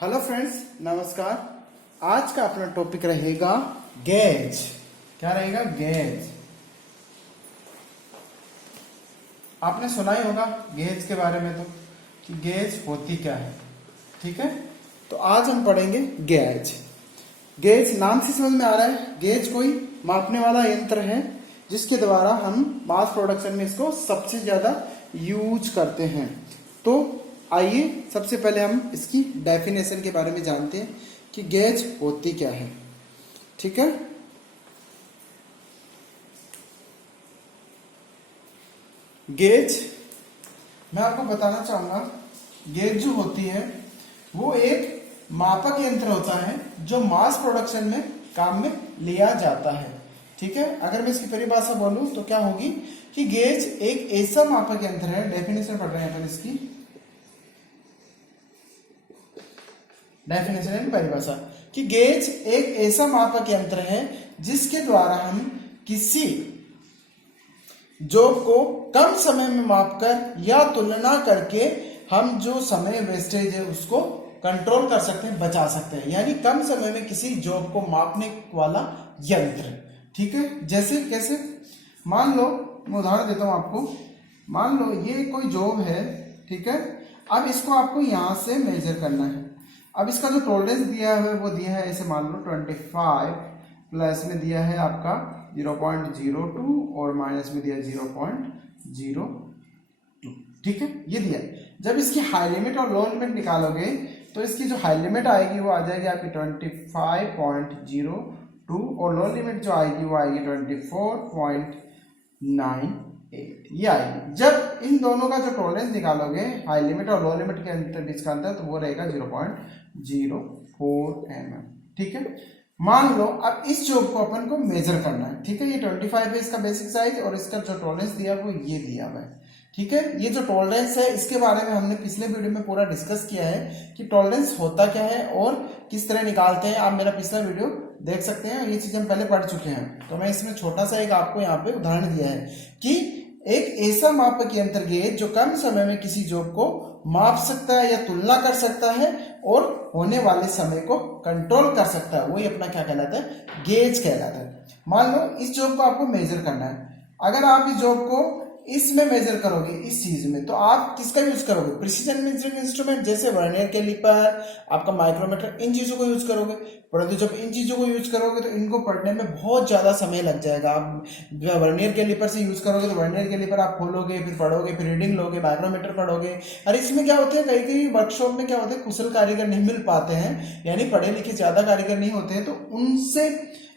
Hello friends, नमस्कार। आज का अपना टॉपिक रहेगा गेज। क्या रहेगा? गेज। आपने सुना ही होगा गेज के बारे में, तो कि गेज होती क्या है। ठीक है, तो आज हम पढ़ेंगे गेज। गेज नाम से समझ में आ रहा है, गेज कोई मापने वाला यंत्र है जिसके द्वारा हम मास प्रोडक्शन में इसको सबसे ज्यादा यूज करते हैं। तो आइए सबसे पहले हम इसकी डेफिनेशन के बारे में जानते हैं कि गेज होती क्या है। ठीक है, गेज मैं आपको बताना चाहूंगा, गेज जो होती है वो एक मापक यंत्र होता है जो मास प्रोडक्शन में काम में लिया जाता है। ठीक है, अगर मैं इसकी परिभाषा बोलूं तो क्या होगी कि गेज एक ऐसा मापक यंत्र है। डेफिनेशन पढ़ रहे हैं अपन इसकी, डेफिनेशन एंड परिभाषा, कि गेज एक ऐसा मापक यंत्र है जिसके द्वारा हम किसी जॉब को कम समय में मापकर या तुलना करके हम जो समय वेस्टेज है उसको कंट्रोल कर सकते हैं, बचा सकते हैं। यानी कम समय में किसी जॉब को मापने वाला यंत्र। ठीक है, जैसे कैसे? मान लो, मैं उदाहरण देता हूं आपको। मान लो ये कोई जॉब है, ठीक है। अब इसको आपको यहां से मेजर करना है। अब इसका जो टॉलरेंस दिया है वो दिया है, ऐसे मान लो 25 प्लस में दिया है आपका 0.02 और माइनस में दिया 0.02। ठीक है, ये दिया है। जब इसकी हाई लिमिट और लो लिमिट निकालोगे तो इसकी जो हाई लिमिट आएगी वो आ जाएगी आपकी 25.02 और लो लिमिट जो आएगी वो आएगी 24.98, ये आएगी। जब इन दोनों का जो टॉलरेंस निकालोगे, हाई लिमिट और लो लिमिट के अंतर बीच का अंतर, तो वो रहेगा 0.04 mm। ठीक है, मान लो अब इस जॉब को अपन को मेजर करना है। ठीक है, ये 25 है इसका बेसिक साइज और इसका जो टॉलरेंस दिया वो ये दिया हुआ है। ठीक है, ये जो टॉलरेंस है इसके बारे में हमने पिछले वीडियो में पूरा डिस्कस किया है कि टॉलरेंस होता क्या है और किस तरह निकालते हैं। आप मेरा पिछला वीडियो देख सकते हैं, ये चीज हम पहले पढ़ चुके हैं। तो मैं इसमें छोटा सा एक आपको यहाँ पे उदाहरण दिया है कि एक ऐसा मापक यंत्र गेज जो कम समय में किसी जॉब को माप सकता है या तुलना कर सकता है और होने वाले समय को कंट्रोल कर सकता है, वही अपना क्या कहलाता है? गेज कहलाता है। मान लो इस जॉब को आपको मेजर करना है। अगर आप इस जॉब को इसमें मेजर करोगे, इस चीज में, तो आप किसका यूज करोगे? प्रिसीजन मेजरिंग इंस्ट्रूमेंट जैसे वर्नियर कैलिपर, आपका माइक्रोमीटर, इन चीजों को यूज करोगे। परंतु जब इन चीजों को यूज करोगे तो इनको पढ़ने में बहुत ज्यादा समय लग जाएगा। आप वर्नियर कैलिपर से यूज करोगे तो वर्नियर कैलिपर आप खोलोगे, फिर पढ़ोगे, फिर रीडिंग लोगे, माइक्रोमीटर पढ़ोगे। और इसमें क्या होता है, कई कई वर्कशॉप में क्या होता है, कुशल कारीगर नहीं मिल पाते हैं, यानी पढ़े लिखे ज्यादा कारीगर नहीं होते हैं, तो उनसे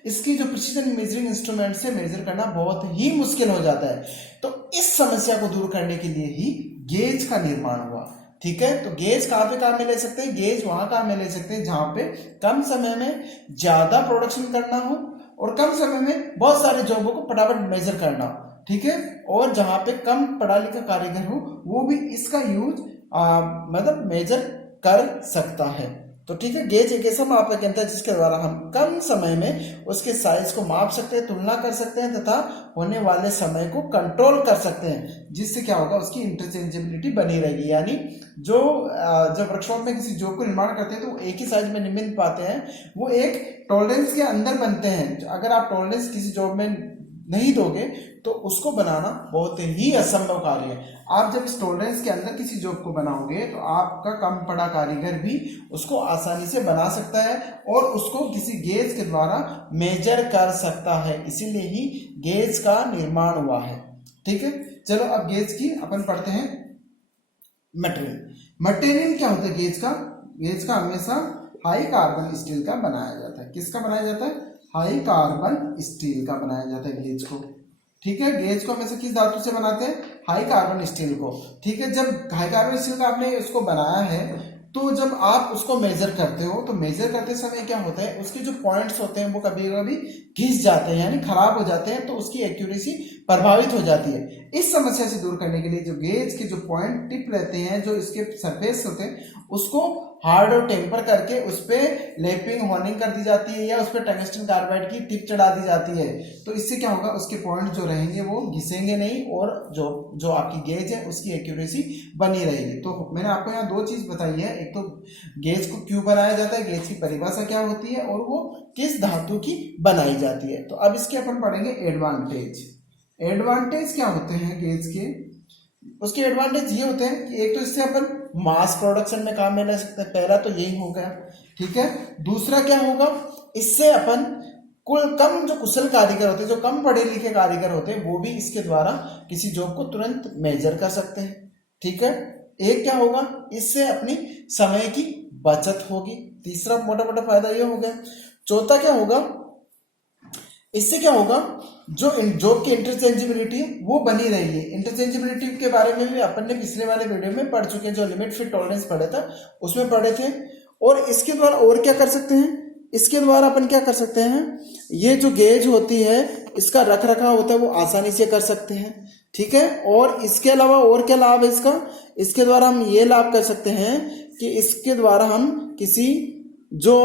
इसकी जो प्रिसीजन मेजरिंग इंस्ट्रूमेंट से मेजर करना बहुत ही मुश्किल हो जाता है। तो इस समस्या को दूर करने के लिए ही गेज का निर्माण हुआ। ठीक है, तो गेज कहां पे काम में ले सकते हैं? गेज वहां काम में ले सकते हैं जहां पे कम समय में ज्यादा प्रोडक्शन करना हो और कम समय में बहुत सारे जॉबों को फटाफट मेजर करना हो। ठीक है, और जहां पे कम पढ़ा लिखा कारीगर हो वो भी इसका यूज मतलब मेजर कर सकता है। तो ठीक है, गेज एक ऐसा मापक यंत्र है जिसके द्वारा हम कम समय में उसके साइज को माप सकते हैं, तुलना कर सकते हैं तथा होने वाले समय को कंट्रोल कर सकते हैं, जिससे क्या होगा, उसकी इंटरचेंजेबिलिटी बनी रहेगी। यानी जो जब वर्कशॉप में किसी जॉब को निर्माण करते हैं तो वो एक ही साइज में नहीं मिल पाते हैं, वो एक टॉलरेंस के अंदर बनते हैं। अगर आप टॉलरेंस किसी जॉब में नहीं दोगे तो उसको बनाना बहुत ही असंभव कार्य है। आप जब इस टॉलरेंस के अंदर किसी जॉब को बनाओगे तो आपका कम पढ़ा कारीगर भी उसको आसानी से बना सकता है और उसको किसी गेज के द्वारा मेजर कर सकता है। इसीलिए ही गेज का निर्माण हुआ है। ठीक है, चलो अब गेज की अपन पढ़ते हैं मटेरियल। मटेरियल क्या होता है गेज का? गेज का हमेशा हाई कार्बन स्टील का बनाया जाता है। किसका बनाया जाता है? हाई कार्बन स्टील का बनाया जाता है गेज को। ठीक है, गेज को हमेशा किस धातु से बनाते हैं? हाई कार्बन स्टील को। ठीक है, जब हाई कार्बन स्टील का आपने उसको बनाया है तो जब आप उसको मेजर करते हो तो मेजर करते समय क्या होता है, उसके जो पॉइंट्स होते हैं वो कभी कभी घिस जाते हैं, यानी खराब हो जाते हैं, तो उसकी एक्यूरेसी प्रभावित हो जाती है। इस समस्या से दूर करने के लिए जो गेज के जो पॉइंट टिप रहते हैं, जो इसके सरफेस होते हैं, उसको हार्ड और टेम्पर करके उस पर लैपिंग होनिंग कर दी जाती है या उस पर टंगस्टन कार्बाइड की टिप चढ़ा दी जाती है। तो इससे क्या होगा, उसके पॉइंट जो रहेंगे वो घिसेंगे नहीं और जो आपकी गेज है उसकी एक्यूरेसी बनी रहेगी। तो मैंने आपको यहाँ दो चीज बताई है, एक तो गेज को क्यों बनाया जाता है, गेज की परिभाषा क्या होती है और वो किस धातु की बनाई जाती है। तो अब इसके अपन पढ़ेंगे एडवांटेज। एडवांटेज क्या होते हैं गेज के, उसके एडवांटेज ये होते हैं कि एक तो इससे अपन मास प्रोडक्शन में काम में ले सकते हैं, पहला तो यही हो गया, ठीक है। दूसरा क्या होगा, इससे अपन कुल कम जो कुशल कारीगर होते हैं, जो कम पढ़े लिखे कारीगर होते हैं, वो भी इसके द्वारा किसी जॉब को तुरंत मेजर कर सकते हैं, ठीक है। एक क्या होगा, इससे अपनी समय की बचत होगी, तीसरा मोटा मोटा फायदा ये हो गया। चौथा क्या होगा, इससे क्या होगा, जो जॉब की इंटरचेंजेबिलिटी है वो बनी रहेगी। इंटरचेंजेबिलिटी के बारे में भी अपन ने पिछले वाले वीडियो में पढ़ चुके हैं, जो लिमिट फिट टॉलरेंस पढ़ा था उसमें पढ़े थे। और इसके द्वारा और क्या कर सकते हैं, इसके द्वारा अपन क्या कर सकते हैं, ये जो गेज होती है इसका रख रखाव होता है वो आसानी से कर सकते हैं, ठीक है। और इसके अलावा और क्या लाभ है इसका, इसके द्वारा हम ये लाभ कर सकते हैं कि इसके द्वारा हम किसी जो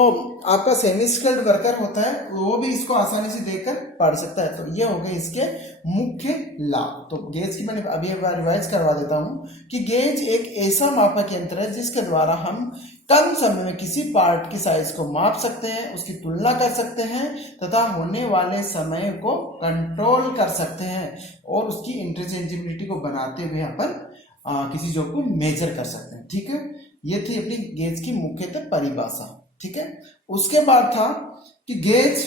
आपका सेमी स्किल्ड वर्कर होता है वो भी इसको आसानी से देखकर पढ़ सकता है। तो ये हो गए इसके मुख्य लाभ। तो गेज की मैंने अभी एक बार रिवाइज करवा देता हूं कि गेज एक ऐसा मापक यंत्र है जिसके द्वारा हम कम समय में किसी पार्ट की साइज को माप सकते हैं, उसकी तुलना कर सकते हैं तथा होने वाले समय को कंट्रोल कर सकते हैं और उसकी इंटरचेंजेबिलिटी को बनाते हुए अपन किसी जॉब को मेजर कर सकते हैं, ठीक है। ये थी अपनी गेज की मुख्यतः परिभाषा, ठीक है। उसके बाद था कि गेज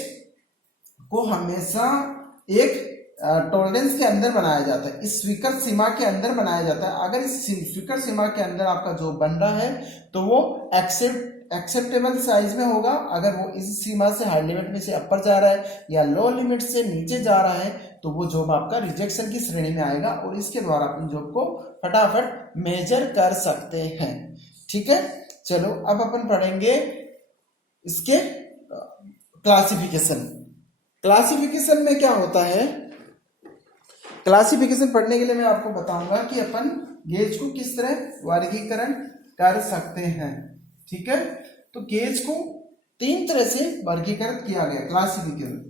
को हमेशा एक टॉलरेंस के अंदर बनाया जाता है, इस स्वीकृत सीमा के अंदर बनाया जाता है। अगर इस स्वीकृत सीमा के अंदर आपका जो बन रहा है तो वो एक्सेप्टेबल साइज में होगा। अगर वो इस सीमा से हाई लिमिट में से अपर जा रहा है या लो लिमिट से नीचे जा रहा है तो वो जॉब आपका रिजेक्शन की श्रेणी में आएगा और इसके द्वारा अपनी जॉब को फटाफट मेजर कर सकते हैं, ठीक है। चलो अब अपन पढ़ेंगे इसके क्लासिफिकेशन। क्लासिफिकेशन में क्या होता है, क्लासिफिकेशन पढ़ने के लिए मैं आपको बताऊंगा कि अपन गेज को किस तरह वर्गीकरण कर सकते हैं, ठीक है। तो गेज को तीन तरह से वर्गीकृत किया गया, क्लासिफिकेशन।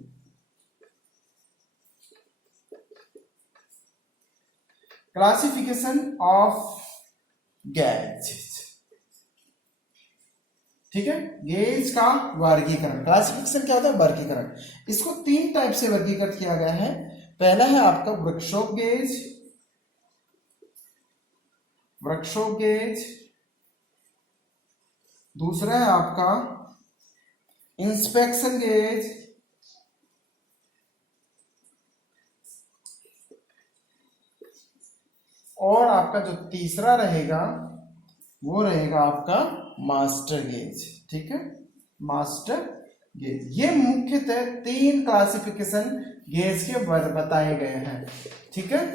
क्लासिफिकेशन ऑफ गेज, ठीक है। गेज का वर्गीकरण, क्लासिफिकेशन क्या होता है, वर्गीकरण। इसको तीन टाइप से वर्गीकृत किया गया है। पहला है आपका वर्कशॉप गेज, वर्कशॉप गेज। दूसरा है आपका इंस्पेक्शन गेज, और आपका जो तीसरा रहेगा वो रहेगा आपका मास्टर गेज, ठीक है, मास्टर गेज। ये मुख्यतः तीन क्लासिफिकेशन गेज के बताए गए हैं, ठीक है।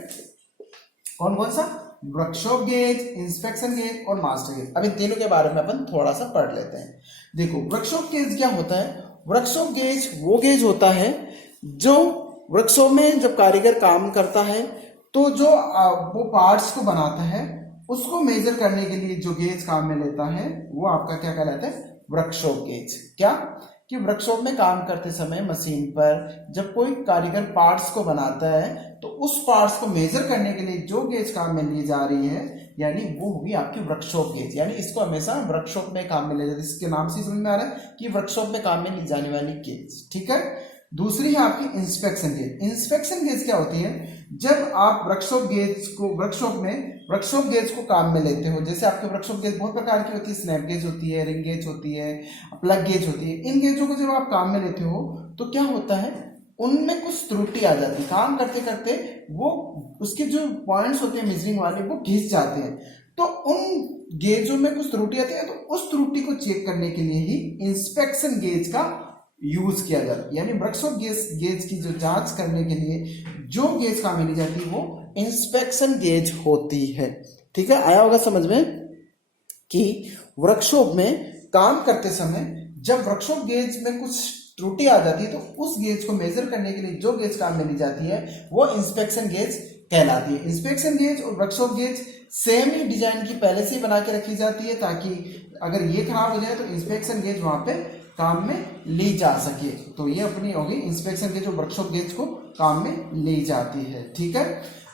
कौन कौन सा, वर्कशॉप गेज, इंस्पेक्शन गेज और मास्टर गेज। अब इन तीनों के बारे में अपन थोड़ा सा पढ़ लेते हैं। देखो वर्कशॉप गेज क्या होता है, वर्कशॉप गेज वो गेज होता है जो वर्कशॉप में जब कारीगर काम करता है तो जो वो पार्ट्स को बनाता है उसको मेजर करने के लिए जो गेज काम में लेता है वो आपका क्या कहलाता है, वर्कशॉप गेज। क्या कि वर्कशॉप में काम करते समय मशीन पर जब कोई कारीगर पार्ट्स को बनाता है तो उस पार्ट्स को मेजर करने के लिए जो गेज काम में ली जा रही है यानी वो होगी आपकी वर्कशॉप गेज। यानी इसको हमेशा वर्कशॉप में काम में ले जाते हैं, इसके नाम से समझ में आ रहा है कि वर्कशॉप में काम में ली जाने वाली गेज, ठीक है। दूसरी है आपकी इंस्पेक्शन गेज। इंस्पेक्शन गेज क्या होती है, जब आप वर्कशॉप गेज को वर्कशॉप गेज को काम में लेते हो, जैसे आपके वर्कशॉप गेज बहुत प्रकार की होती है, स्नैप गेज होती है, रिंग गेज होती है, प्लग गेज होती है। इन गेजों को जब आप काम में लेते हो तो क्या होता है, उनमें कुछ त्रुटि आ जाती है, काम करते करते वो उसके जो पॉइंट्स होते हैं मेजरिंग वाले वो घिस जाते हैं। तो उन गेजों में कुछ त्रुटि आती है तो उस त्रुटि को चेक करने के लिए ही इंस्पेक्शन गेज का यूज किया जाता है। यानी वर्कशॉप गेज की जो जांच करने के लिए जो गेज काम में ली जाती है वो इंस्पेक्शन गेज होती है, ठीक है। आया होगा समझ में कि वर्कशॉप में काम करते समय जब वर्कशॉप गेज में कुछ त्रुटि आ जाती है तो उस गेज को मेजर करने के लिए जो गेज काम में ली जाती है वो इंस्पेक्शन गेज कहलाती है। इंस्पेक्शन गेज और वर्कशॉप गेज सेम ही डिजाइन की पहले से ही बना के रखी जाती है, ताकि अगर ये खराब हो जाए तो इंस्पेक्शन गेज वहां पे काम में ली जा सके। तो ये अपनी होगी इंस्पेक्शन गेज और वर्कशॉप गेज को काम में ली जाती है। ठीक है,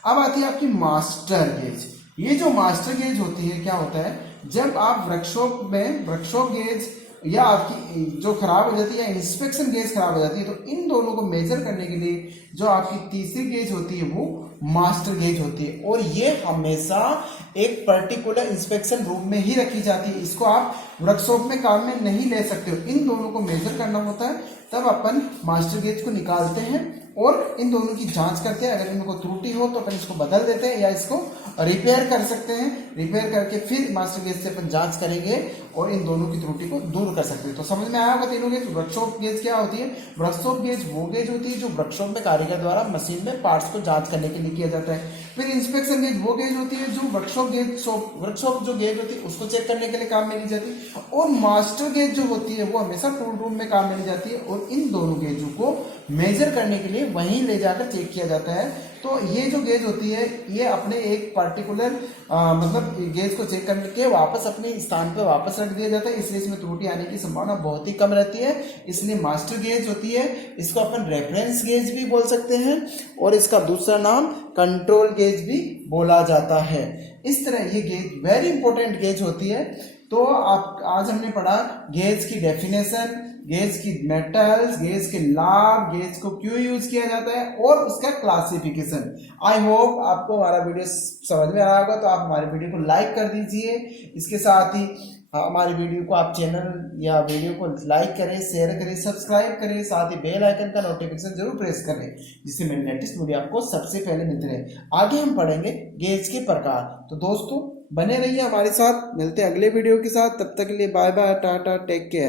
अब आती है आपकी मास्टर गेज। ये जो मास्टर गेज होती है, क्या होता है, जब आप वर्कशॉप में वर्कशॉप गेज या आपकी जो खराब हो जाती है, इंस्पेक्शन गेज खराब हो जाती है, तो इन दोनों को मेजर करने के लिए जो आपकी तीसरी गेज होती है वो मास्टर गेज होती है, और ये हमेशा एक पर्टिकुलर इंस्पेक्शन रूम में ही रखी जाती है। इसको आप वर्कशॉप में काम में नहीं ले सकते हो। इन दोनों को मेजर करना होता है, तब अपन मास्टर गेज को निकालते हैं और इन दोनों की जांच करते हैं। अगर इनको त्रुटि हो तो अपन इसको बदल देते हैं या इसको रिपेयर कर सकते हैं। रिपेयर करके फिर मास्टर गेज से अपन जांच करेंगे और इन दोनों की त्रुटि को दूर कर सकते हैं। तो समझ में आया होगा तीनों गेज। वर्कशॉप गेज क्या होती है? वर्कशॉप गेज वो गेज होती है जो वर्कशॉप में कारीगर द्वारा मशीन में पार्ट्स को जांच करने के लिए किया जाता है। फिर इंस्पेक्शन गेज वो गेज होती है जो वर्कशॉप जो गेज होती है उसको चेक करने के लिए काम में ली जाती है, और मास्टर गेज जो होती है वो हमेशा टूल रूम में काम में ली जाती है, और इन दोनों गेजों को मेजर करने के लिए वहीं ले जाकर चेक किया जाता है। तो ये जो गेज होती है ये अपने एक पर्टिकुलर मतलब गेज को चेक करके वापस अपने स्थान पर वापस रख दिया जाता है, इसलिए इसमें त्रुटि आने की संभावना बहुत ही कम रहती है। इसलिए मास्टर गेज होती है, इसको अपन रेफरेंस गेज भी बोल सकते हैं, और इसका दूसरा नाम कंट्रोल गेज भी बोला जाता है। इस तरह ये गेज वेरी इंपॉर्टेंट गेज होती है। तो आप आज हमने पढ़ा गेज की डेफिनेशन, गेज की मेटल्स, गेज के लाभ, गेज को क्यों यूज किया जाता है, और उसका क्लासिफिकेशन। आई होप आपको हमारा वीडियो समझ में आया होगा, तो आप हमारे वीडियो को लाइक कर दीजिए। इसके साथ ही हमारी वीडियो को आप चैनल या वीडियो को लाइक करें, शेयर करें, सब्सक्राइब करें, साथ ही बेल आइकन का नोटिफिकेशन जरूर प्रेस करें, जिससे मेरे लेटेस्ट वीडियो आपको सबसे पहले मिलते रहे। आगे हम पढ़ेंगे गेज के प्रकार। तो दोस्तों बने रहिए हमारे साथ, मिलते हैं अगले वीडियो के साथ। तब तक के लिए bye bye, tata, take care.